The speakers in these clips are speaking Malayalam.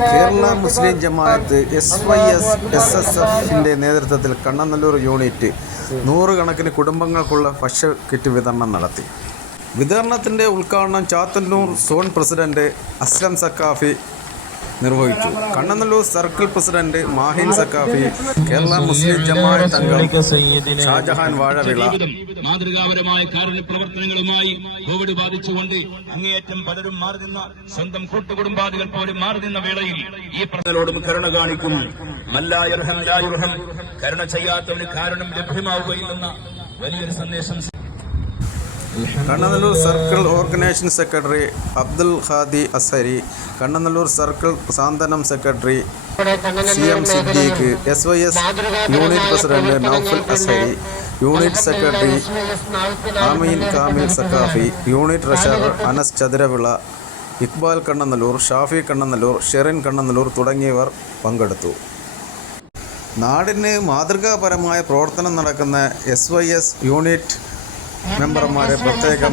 കേരള മുസ്ലിം ജമാഅത്ത് SYS-SSF നേതൃത്വത്തിൽ കണ്ണനല്ലൂർ യൂണിറ്റ് 100 കണക്കിന് കുടുംബങ്ങൾക്കുള്ള ഭക്ഷ്യ കിറ്റ് വിതരണം നടത്തി. വിതരണത്തിൻ്റെ ഉദ്ഘാടനം ചാത്തന്നൂർ സോൺ പ്രസിഡന്റ് അസ്ലം സക്കാഫി നിർവഹിച്ചു. കണ്ണനല്ലൂർ സർക്കിൾ പ്രസിഡന്റ് മാഹിൻ സക്കാഫി, കേരള മുസ്ലിം ജമാഅത്ത് അംഗം ഷാജഹാൻ വാഴവിള, മാതൃകാപരമായ കാരുണ്യ പ്രവർത്തനങ്ങളുമായി കോവിഡ് ബാധിച്ചുകൊണ്ട് അങ്ങേയറ്റം പലരും മാറി നിന്ന, സ്വന്തം കൂട്ടുകുടുംബാദികൾ പോലും മാറി നിന്ന വേളയിൽ ഈ പ്രശ്നങ്ങളോടും കരുണ കാണിക്കും. മല്ലായർഹം ലായുർഹം, കരുണ ചെയ്യാത്തവന് കാരണം ലഭ്യമാവുകയില്ലെന്ന വലിയൊരു സന്ദേശം Kannanallur circle organisation secretary Abdul Khadi Azhari, Kannanallur circle Santhwanam secretary CM Siddique, SYS unit president Noufal Azhari, unit secretary Ameen Kamil Saqafi, unit treasurer Anas Chathuravila, Iqbal Kannanallur, Shafi Kannanallur, Sherin Kannanallur തുടങ്ങിയവർ പങ്കെടുത്തു. നാടിന് മാതൃകാപരമായ പ്രവർത്തനം നടക്കുന്ന SYS യൂണിറ്റ് മെമ്പർമാരെ പ്രത്യേകം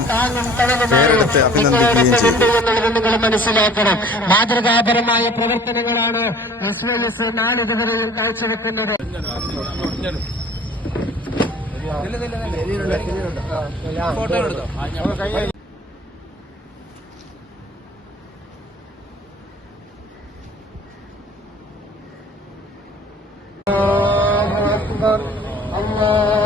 പേരെടുത്ത് അഭിനന്ദിക്കുകയും ചെയ്തു. മനസ്സിലാക്കണം, മാതൃകാപരമായ പ്രവർത്തനങ്ങളാണ് SYS നാളിതുവരെയും കാഴ്ചവെക്കുന്നത്. Allah